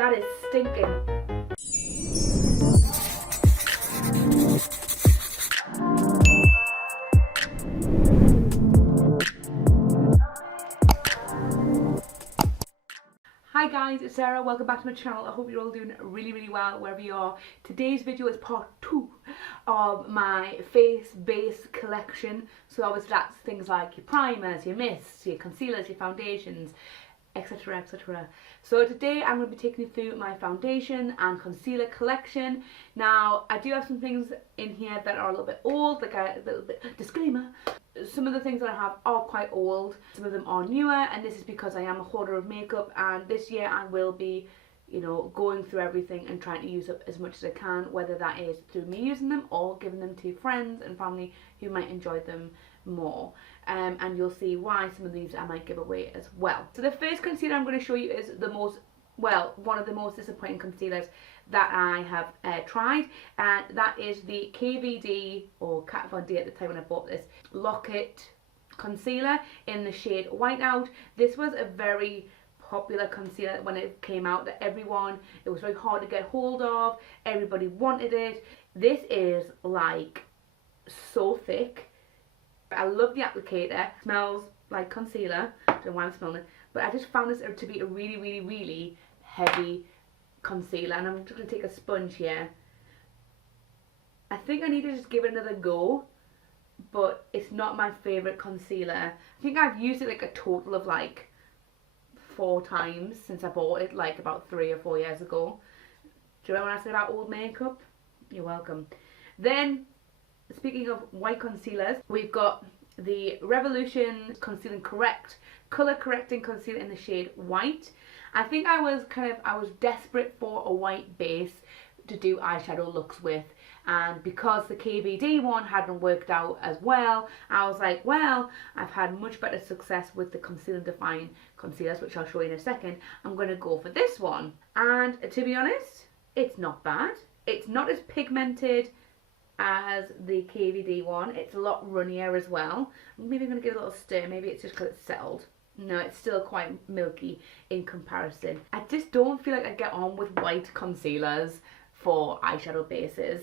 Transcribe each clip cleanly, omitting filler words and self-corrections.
That is stinking. Hi guys, it's Sarah. Welcome back to my channel. I hope you're all doing really well wherever you are. Today's video is part 2 of my face base collection. So obviously that's things like your primers, your mists, your concealers, your foundations, etc, etc. So today I'm going to be taking you through my foundation and concealer collection. Now I do have some things in here that are a little bit old, like a little bit disclaimer. Some of the things that I have are quite old, some of them are newer, and this is because I am a hoarder of makeup, and this year I will be, you know, going through everything and trying to use up as much as I can, whether that is through me using them or giving them to friends and family who might enjoy them more. And you'll see why some of these I might give away as well. So the first concealer I'm going to show you is one of the most disappointing concealers that I have tried, and that is the KVD, or Kat Von D at the time when I bought this, Lock-It concealer in the shade Whiteout. This was a very popular concealer when it came out, that it was very hard to get hold of, everybody wanted it. This is like so thick. I love the applicator, smells like concealer, I don't know why I'm smelling it, but I just found this to be a really heavy concealer, and I'm just going to take a sponge here. I think I need to just give it another go, but it's not my favourite concealer. I think I've used it like a total of like 4 times since I bought it, like about 3 or 4 years ago. Do you remember when I said about old makeup? You're welcome. Then, speaking of white concealers, we've got the Revolution Conceal & Correct Colour Correcting Concealer in the shade White. I think I was desperate for a white base to do eyeshadow looks with, and because the KVD one hadn't worked out as well, I was like, well, I've had much better success with the Conceal and Define concealers, which I'll show you in a second. I'm going to go for this one, and to be honest, it's not bad. It's not as pigmented as the KVD one. It's a lot runnier as well. Maybe I'm going to give it a little stir. Maybe it's just because it's settled. No, it's still quite milky in comparison. I just don't feel like I get on with white concealers for eyeshadow bases.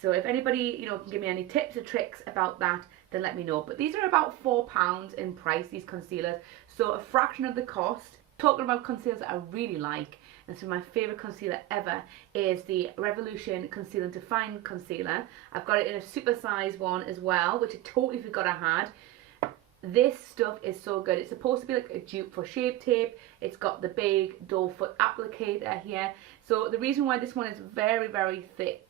So if anybody, you know, can give me any tips or tricks about that, then let me know. But these are about £4 in price, these concealers. So a fraction of the cost. Talking about concealers that I really like, and so my favourite concealer ever is the Revolution Conceal and Define Concealer. I've got it in a super size one as well, which I totally forgot I had. This stuff is so good. It's supposed to be like a dupe for Shape Tape. It's got the big doe foot applicator here. So the reason why this one is very thick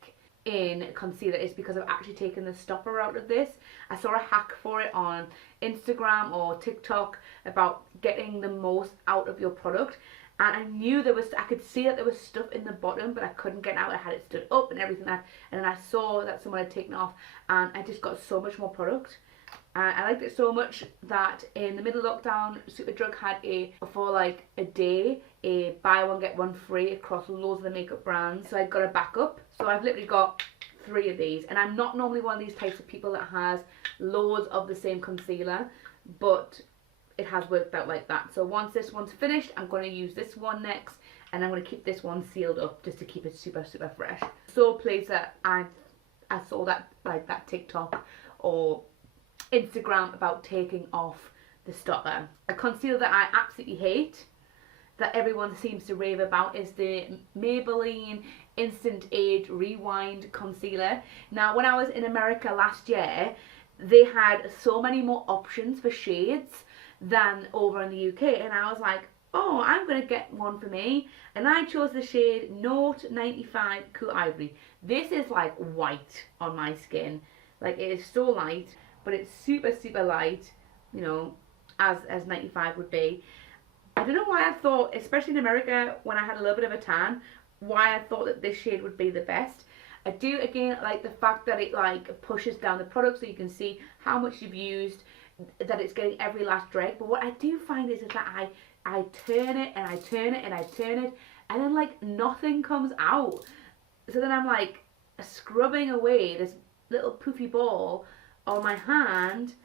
in concealer is because I've actually taken the stopper out of this. I saw a hack for it on Instagram or TikTok about getting the most out of your product, and I knew I could see that there was stuff in the bottom, but I couldn't get out. I had it stood up and everything and then I saw that someone had taken it off, and I just got so much more product. I liked it so much that in the middle of lockdown, Superdrug had for like a day, a buy one get one free across loads of the makeup brands. So I got a backup. So I've literally got 3 of these, and I'm not normally one of these types of people that has loads of the same concealer, but it has worked out like that. So once this one's finished, I'm going to use this one next, and I'm going to keep this one sealed up just to keep it super fresh. So pleased that I saw that, like, that TikTok or Instagram about taking off the stopper. A concealer that I absolutely hate, that everyone seems to rave about, is the Maybelline Instant Age Rewind Concealer. Now, when I was in America last year, they had so many more options for shades than over in the UK, and I was like, oh, I'm going to get one for me, and I chose the shade Note 95 Cool Ivory. This is like white on my skin. Like, it is so light, but it's super light, you know, as 95 would be. I don't know why I thought, especially in America when I had a little bit of a tan, why I thought that this shade would be the best. I do, again, like the fact that it like pushes down the product so you can see how much you've used, that it's getting every last dreg. But what I do find is that I turn it and I turn it and I turn it, and then like nothing comes out. So then I'm like scrubbing away this little poofy ball on my hand,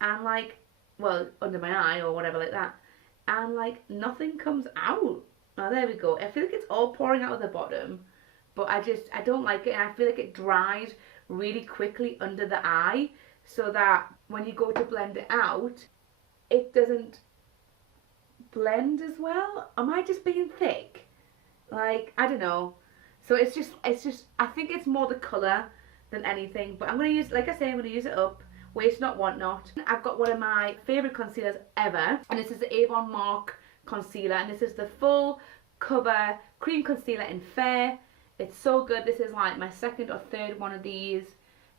and like, well, under my eye or whatever like that, and like nothing comes out. Oh, there we go. I feel like it's all pouring out of the bottom, but I don't like it, and I feel like it dries really quickly under the eye, so that when you go to blend it out, it doesn't blend as well. Am I just being thick? Like, I don't know. So it's just, I think it's more the colour than anything. But I'm going to use, like I say, I'm going to use it up. Waste not, want not. I've got one of my favourite concealers ever. And this is the Avon Mark concealer. And this is the full cover cream concealer in Fair. It's so good. This is like my second or third one of these.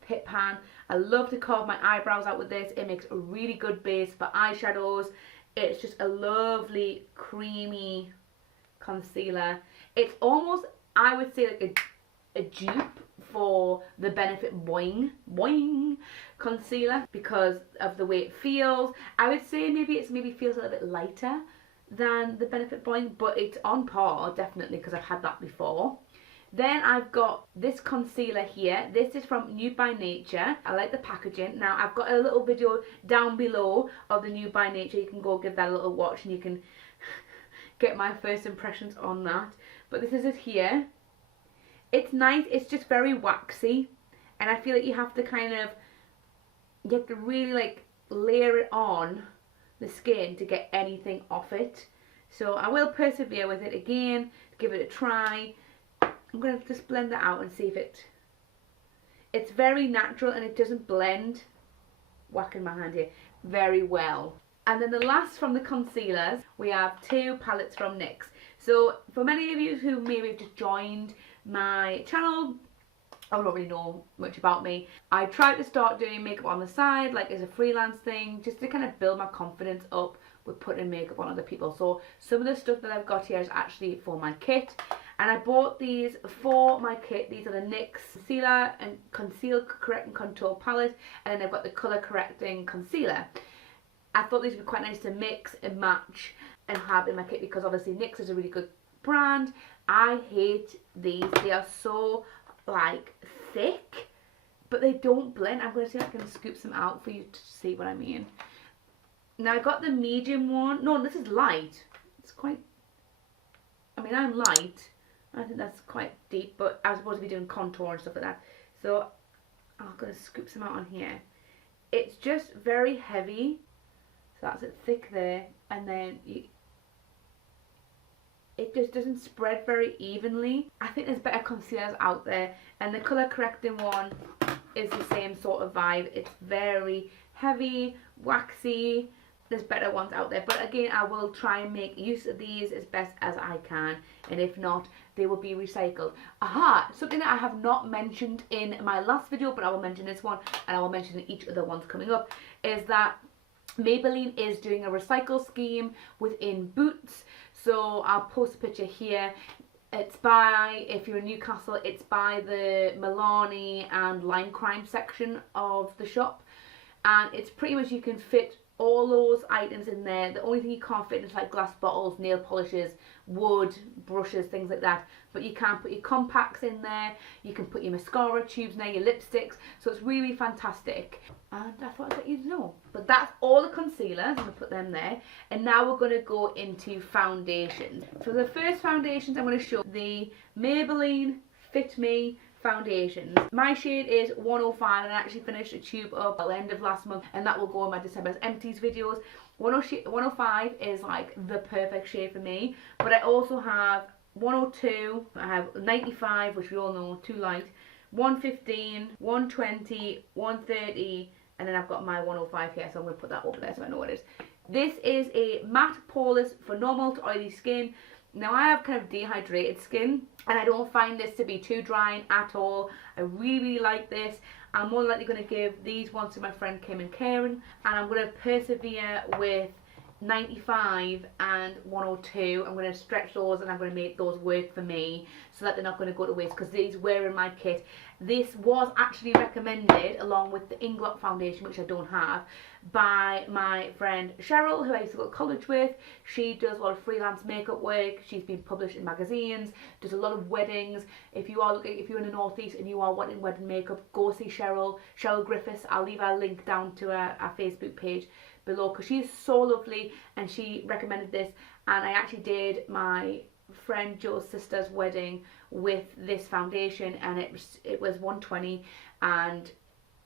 Hit pan. I love to carve my eyebrows out with this. It makes a really good base for eyeshadows. It's just a lovely creamy concealer. It's almost, I would say, like a dupe for the Benefit Boing concealer because of the way it feels. I would say maybe feels a little bit lighter than the Benefit Boing, but it's on par definitely because I've had that before. Then I've got this concealer here. This is from Nude by Nature. I like the packaging. Now I've got a little video down below of the Nude by Nature. You can go give that a little watch and you can get my first impressions on that. But this is it here. It's nice. It's just very waxy. And I feel like you have to really like layer it on the skin to get anything off it. So I will persevere with it again, give it a try. I'm going to just blend that out and see if it's very natural and it doesn't blend, whacking my hand here, very well. And then the last from the concealers, we have two palettes from NYX. So for many of you who maybe have just joined my channel, I don't really know much about me, I tried to start doing makeup on the side, like as a freelance thing, just to kind of build my confidence up with putting makeup on other people. So some of the stuff that I've got here is actually for my kit. And I bought these for my kit. These are the NYX Concealer and Conceal, Correct and Contour palette. And then I've got the Colour Correcting Concealer. I thought these would be quite nice to mix and match and have in my kit because obviously NYX is a really good brand. I hate these. They are so like thick, but they don't blend. I'm going to see if I can scoop some out for you to see what I mean. Now I got the medium one. No, this is light. It's quite, I mean, I'm light. I think that's quite deep, but I was supposed to be doing contour and stuff like that. So I'm going to scoop some out on here. It's just very heavy. So that's it thick there. And then it just doesn't spread very evenly. I think there's better concealers out there. And the colour correcting one is the same sort of vibe. It's very heavy, waxy. There's better ones out there, but again I will try and make use of these as best as I can, and if not, they will be recycled. Aha, something that I have not mentioned in my last video, but I will mention this one and I will mention in each of the ones coming up, is that Maybelline is doing a recycle scheme within Boots. So I'll post a picture here. It's by, if you're in Newcastle, it's by the Milani and Lime Crime section of the shop, and it's pretty much, you can fit all those items in there. The only thing you can't fit is like glass bottles, nail polishes, wood, brushes, things like that. But you can put your compacts in there, you can put your mascara tubes in there, your lipsticks. So it's really fantastic. And I thought I'd let you know. But that's all the concealers. I'm going to put them there. And now we're going to go into foundations. So the first foundations I'm going to show, the Maybelline Fit Me foundations. My shade is 105 and I actually finished a tube up at the end of last month, and that will go in my December's empties videos. 105 is like the perfect shade for me, but I also have 102, I have 95, which we all know, too light, 115, 120, 130, and then I've got my 105 here, so I'm going to put that over there so I know what it is. This is a matte poreless for normal to oily skin. Now I have kind of dehydrated skin and I don't find this to be too drying at all. I really like this. I'm more likely going to give these ones to my friend Kim and Karen, and I'm going to persevere with 95 and 102. I'm going to stretch those and I'm going to make those work for me so that they're not going to go to waste, because these were in my kit. This was actually recommended along with the Inglot foundation, which I don't have, by my friend Cheryl, who I used to go to college with. She does a lot of freelance makeup work. She's been published in magazines, does a lot of weddings. If you're in the northeast and you are wanting wedding makeup, go see Cheryl Griffiths. I'll leave a link down to our Facebook page below, because she's so lovely and she recommended this, and I actually did my friend Joe's sister's wedding with this foundation, and it was 120, and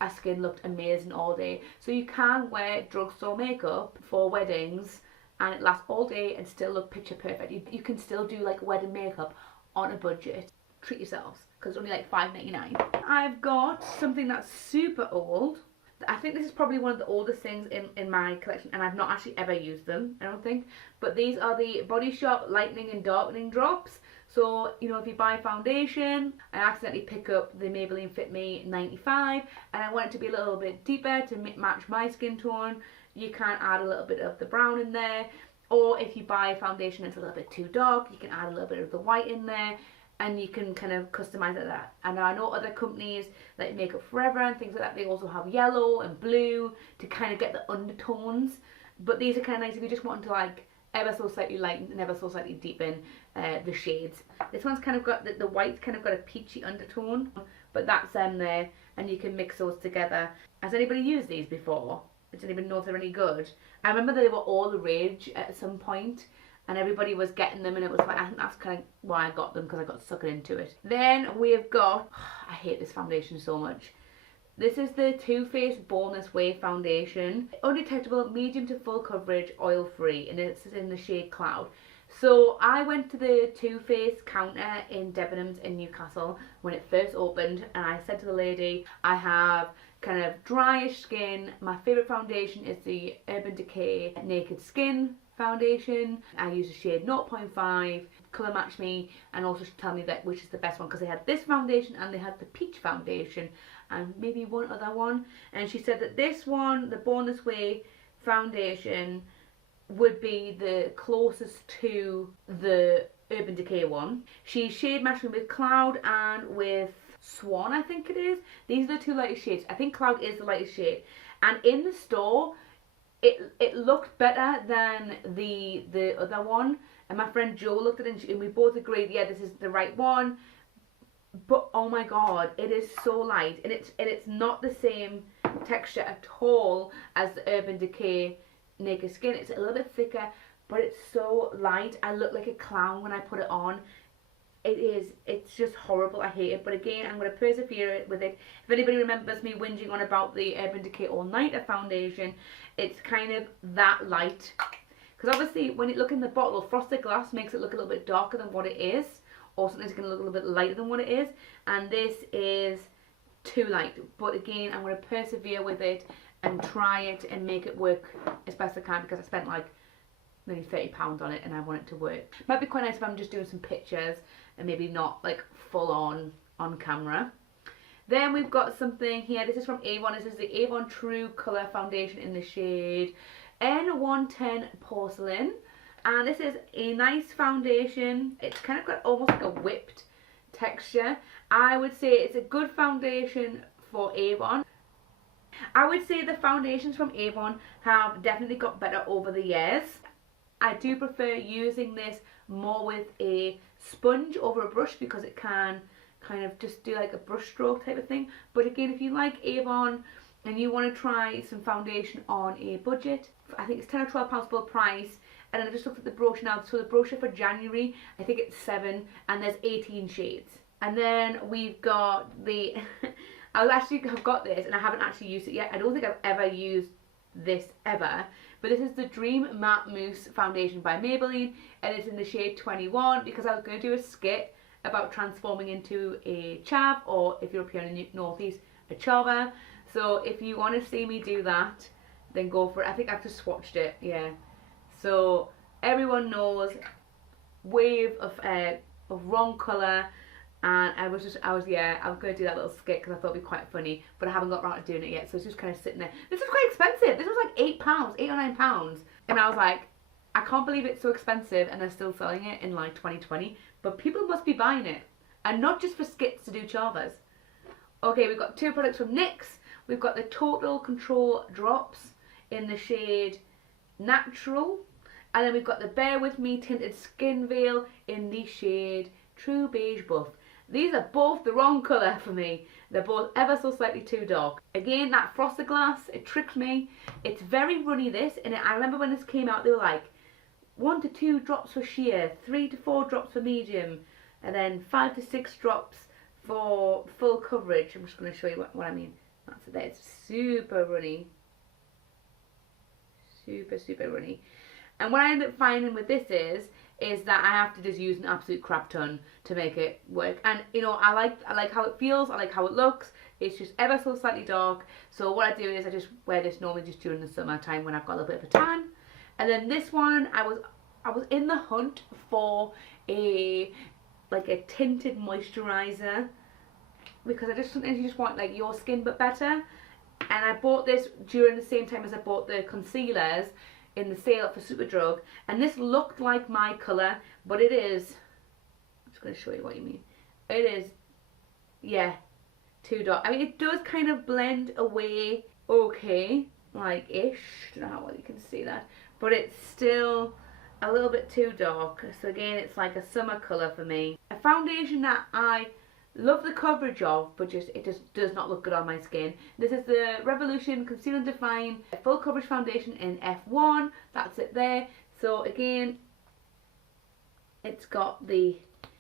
our skin looked amazing all day. So you can wear drugstore makeup for weddings and it lasts all day and still look picture perfect. You can still do like wedding makeup on a budget. Treat yourselves, because it's only like $5.99. I've got something that's super old. I think this is probably one of the oldest things in my collection, and I've not actually ever used them, I don't think. But these are the Body Shop Lightening and Darkening Drops. So, you know, if you buy foundation, I accidentally pick up the Maybelline Fit Me 95, and I want it to be a little bit deeper to match my skin tone. You can add a little bit of the brown in there, or if you buy a foundation that's a little bit too dark, you can add a little bit of the white in there, and you can kind of customize it like that. And I know other companies like Makeup Forever and things like that, they also have yellow and blue to kind of get the undertones. But these are kind of nice if you just want to like ever so slightly lighten and ever so slightly deepen the shades. This one's kind of got, the white's kind of got a peachy undertone, but that's there, and you can mix those together. Has anybody used these before? Does anybody know if they're any good? I remember they were all the rage at some point, and everybody was getting them, and it was like, I think that's kind of why I got them, because I got sucked into it. Then we've got, I hate this foundation so much. This is the Too Faced Boldness Wave Foundation. Undetectable, medium to full coverage, oil free, and it's in the shade Cloud. So I went to the Too Faced counter in Debenhams in Newcastle when it first opened, and I said to the lady, I have kind of dryish skin. My favourite foundation is the Urban Decay Naked Skin foundation. I use the shade 0.5, colour match me, and also tell me that which is the best one, because they had this foundation and they had the peach foundation and maybe one other one, and she said that this one, the Born This Way foundation, would be the closest to the Urban Decay one. She shade matched me with Cloud and with Swan, I think it is. These are the two lightest shades. I think Cloud is the lightest shade, and in the store it looked better than the other one, and my friend Joe looked at it and we both agreed, yeah, this is the right one. But oh my god, it is so light, and it's not the same texture at all as the Urban Decay Naked Skin. It's a little bit thicker, but it's so light. I look like a clown when I put it on. It's just horrible. I hate it. But again, I'm going to persevere with it. If anybody remembers me whinging on about the Urban Decay All Nighter foundation, it's kind of that light. Because obviously, when you look in the bottle, frosted glass makes it look a little bit darker than what it is, or something's going to look a little bit lighter than what it is, and this is too light. But again, I'm going to persevere with it and try it and make it work as best I can, because I spent like nearly £30 on it and I want it to work. Might be quite nice if I'm just doing some pictures and maybe not like full on camera. Then we've got something here. This is from Avon. This is the Avon True Colour Foundation in the shade N110 Porcelain. And this is a nice foundation. It's kind of got almost like a whipped texture. I would say it's a good foundation for Avon. I would say the foundations from Avon have definitely got better over the years. I do prefer using this more with a sponge over a brush, because it can kind of just do like a brush stroke type of thing. But again, if you like Avon and you want to try some foundation on a budget, I think it's £10 or £12 full price. And then I just looked at the brochure now. So the brochure for January, I think it's 7, and there's 18 shades. And then we've got the I've got this and I haven't actually used it yet. I don't think I've ever used this ever. But this is the Dream Matte Mousse Foundation by Maybelline, and it's in the shade 21, because I was going to do a skit about transforming into a chav, or if you're up here in the northeast, a chava. So if you want to see me do that, then go for it. I think I've just swatched it, yeah. So everyone knows, wave of wrong colour, and I was going to do that little skit because I thought it'd be quite funny, but I haven't got around to doing it yet, so it's just kind of sitting there. This is quite expensive. This was like £8, £8 or £9, and I was like, I can't believe it's so expensive and they're still selling it in like 2020, but people must be buying it, and not just for skits to do chavas. Okay, we've got two products from NYX. We've got the Total Control Drops in the shade Natural, and then we've got the Bear With Me Tinted Skin Veil in the shade True Beige Buff. These are both the wrong colour for me. They're both ever so slightly too dark. Again, that frosted glass, it tricked me. It's very runny, this, and I remember when this came out, they were like, 1 to 2 drops for sheer, 3 to 4 drops for medium, and then 5 to 6 drops for full coverage. I'm just going to show you what I mean. That's it there. It's super runny. Super runny. And what I end up finding with this is that I have to just use an absolute crap ton to make it work. And you know, I like how it feels, I like how it looks. It's just ever so slightly dark. So what I do is I just wear this normally just during the summertime when I've got a little bit of a tan. And then this one, I was in the hunt for a tinted moisturizer, because I just sometimes you just want like your skin but better. And I bought this during the same time as I bought the concealers in the sale for Superdrug, and this looked like my colour, but it is, I'm just going to show you what you mean. It is, yeah, too dark. I mean, it does kind of blend away okay, like ish. I don't know how well you can see that, but it's still a little bit too dark. So again, it's like a summer colour for me. A foundation that I love the coverage of, but it just does not look good on my skin. This is the Revolution Conceal and Define Full Coverage Foundation in F1. That's it there. So again, it's got this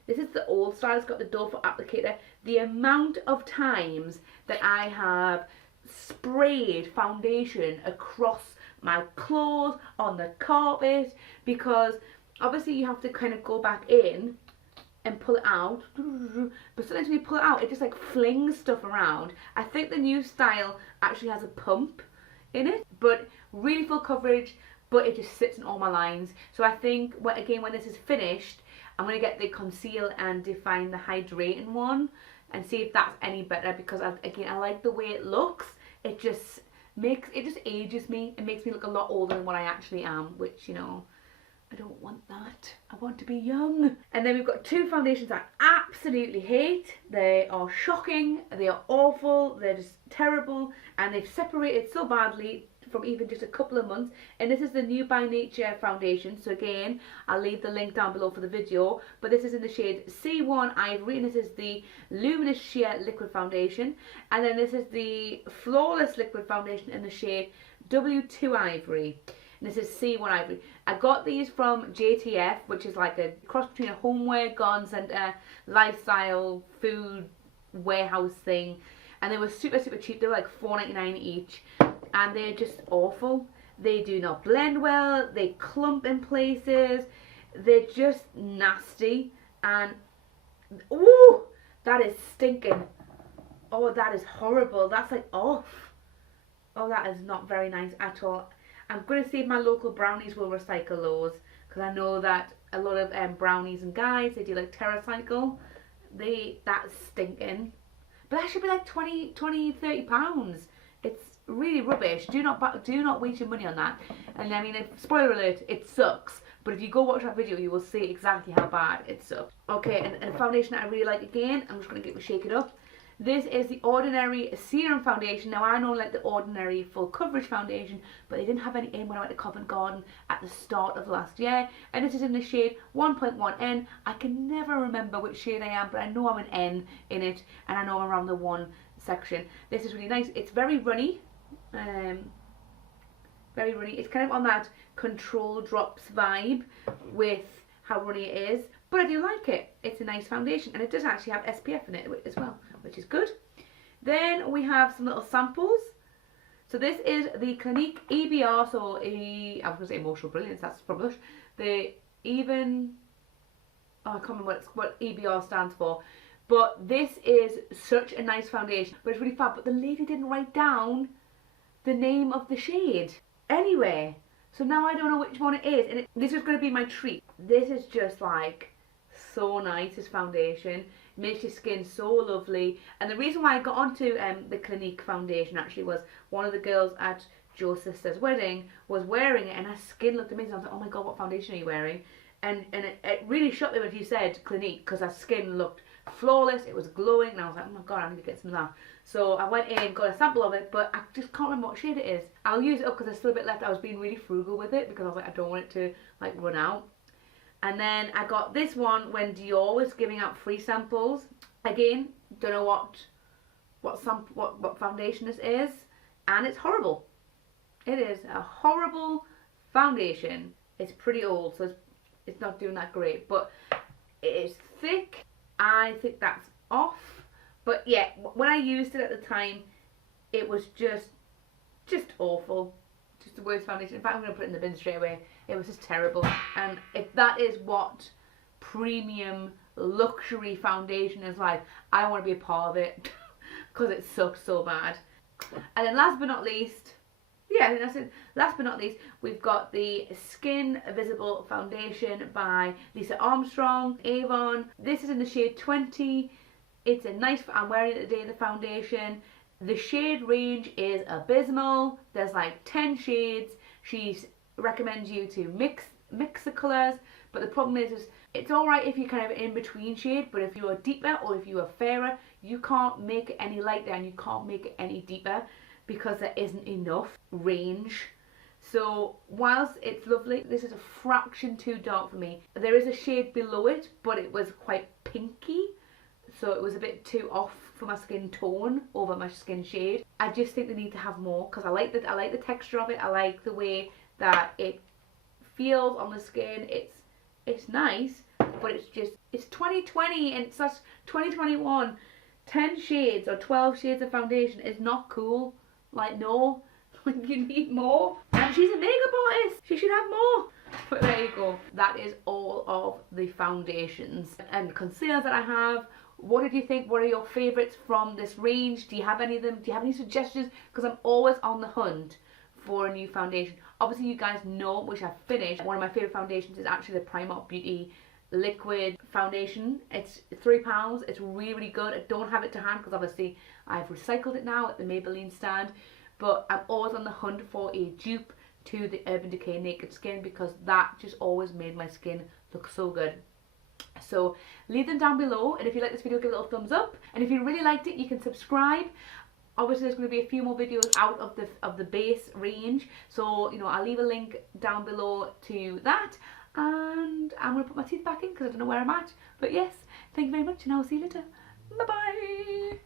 is the old style, it's got the doe foot applicator. The amount of times that I have sprayed foundation across my clothes, on the carpet, because obviously you have to kind of go back in and pull it out, but sometimes when you pull it out, it just like flings stuff around. I think the new style actually has a pump in it, but really full coverage, but it just sits in all my lines. So I think when this is finished, I'm going to get the Conceal and Define the Hydrating one and see if that's any better, because I like the way it looks. It just ages me. It makes me look a lot older than what I actually am, which, you know, I don't want that. I want to be young. And then we've got two foundations I absolutely hate. They are shocking, they are awful, they're just terrible, and they've separated so badly from even just a couple of months. And this is the New by Nature foundation. So again, I'll leave the link down below for the video, but this is in the shade C1 Ivory, and this is the Luminous Sheer Liquid Foundation. And then this is the Flawless Liquid Foundation in the shade W2 Ivory. And this is C1 Ivory. I got these from JTF, which is like a cross between a homeware, garden centre, lifestyle, food, warehouse thing. And they were super cheap. They were like $4.99 each. And they're just awful. They do not blend well. They clump in places. They're just nasty. And, ooh, that is stinking. Oh, that is horrible. That's like off. Oh, that is not very nice at all. I'm going to see if my local brownies will recycle those, because I know that a lot of brownies and guys, they do like TerraCycle. That's stinking. But that should be like 20, 30 pounds. It's really rubbish. Do not waste your money on that. And I mean, spoiler alert, it sucks. But if you go watch that video, you will see exactly how bad it sucks. Okay, and a foundation that I really like again, I'm just going to shake it up. This is the Ordinary Serum Foundation. Now, I know like the Ordinary Full Coverage Foundation, but they didn't have any in when I went to Covent Garden at the start of last year. And this is in the shade 1.1N. I can never remember which shade I am, but I know I'm an N in it, and I know I'm around the 1 section. This is really nice. It's very runny. Very runny. It's kind of on that Control Drops vibe with how runny it is. But I do like it. It's a nice foundation, and it does actually have SPF in it as well, which is good. Then we have some little samples. So this is the Clinique EBR, so I was going to say Emotional Brilliance, that's from Lush. I can't remember what EBR stands for. But this is such a nice foundation, but it's really fab. But the lady didn't write down the name of the shade anyway. So now I don't know which one it is, and this is going to be my treat. This is just like so nice, this foundation. It makes your skin so lovely. And the reason why I got onto the Clinique foundation actually was one of the girls at Joe's sister's wedding was wearing it, and her skin looked amazing. I was like, oh my god, what foundation are you wearing? And it really shocked me when she said Clinique, because her skin looked flawless, it was glowing, and I was like, oh my god, I need to get some of that. So I went in, got a sample of it, but I just can't remember what shade it is. I'll use it up because there's still a bit left. I was being really frugal with it because I was like, I don't want it to like run out. And then I got this one when Dior was giving out free samples. Again, don't know what foundation this is, and it's horrible. It is a horrible foundation. It's pretty old, so it's not doing that great, but it is thick. I think that's off. But yeah, when I used it at the time, it was just awful. Just the worst foundation. In fact, I'm going to put it in the bin straight away. It was just terrible. And if that is what premium luxury foundation is like, I want to be a part of it because it sucks so bad. And then last but not least, yeah, I think that's it. Last but not least, we've got the Skin Visible Foundation by Lisa Armstrong, Avon. This is in the shade 20. It's a nice, I'm wearing it today, the foundation. The shade range is abysmal. There's like 10 shades. She recommends you to mix the colours, but the problem is it's alright if you're kind of in between shade, but if you are deeper or if you are fairer, you can't make it any lighter and you can't make it any deeper because there isn't enough range. So whilst it's lovely, this is a fraction too dark for me. There is a shade below it, but it was quite pinky, so it was a bit too off for my skin tone over my skin shade. I just think they need to have more because I like the texture of it. I like the way that it feels on the skin. It's nice, but it's 2020 and it's 2021. 10 shades or 12 shades of foundation is not cool. Like, no, you need more. And she's a makeup artist. She should have more. But there you go. That is all of the foundations and concealers that I have. What did you think? What are your favourites from this range? Do you have any of them? Do you have any suggestions? Because I'm always on the hunt for a new foundation. Obviously, you guys know, which I've finished. One of my favourite foundations is actually the Primark Beauty liquid foundation. It's £3. It's really, really good. I don't have it to hand because obviously I've recycled it now at the Maybelline stand. But I'm always on the hunt for a dupe to the Urban Decay Naked Skin because that just always made my skin look so good. So leave them down below, and if you like this video, give it a little thumbs up, and if you really liked it, you can subscribe. Obviously there's going to be a few more videos out of the base range, so you know, I'll leave a link down below to that, and I'm going to put my teeth back in because I don't know where I'm at. But yes, thank you very much, and I'll see you later. Bye bye.